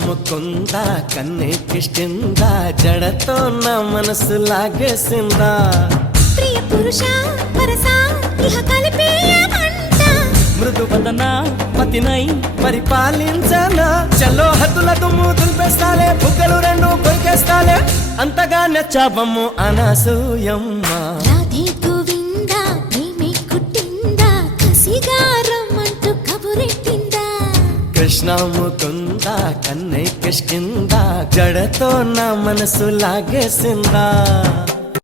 ముకుంద కన్నెక్కిష్టిందా జడతో నా మనసు లాగేసిందా ప్రియ పురుష పరస ఇహ కలిపేయమంట మృదు వదన పతినై పరిపాలించనా చలో హద్దుల దుమ్ము దులిపేస్తాలే బుగ్గలు రెండు కొరికేస్తాలే అంతగా నచ్చాబమ్ము అనసూయమ్మ రాధే గోవింద ప్రేమే కుట్టిందా కసిగా రమ్మంటూ కబురెట్టిందా కృష్ణ ముకుంద కన్నెక్కిష్టిందా జడతో నా మనసు లాగేసిందా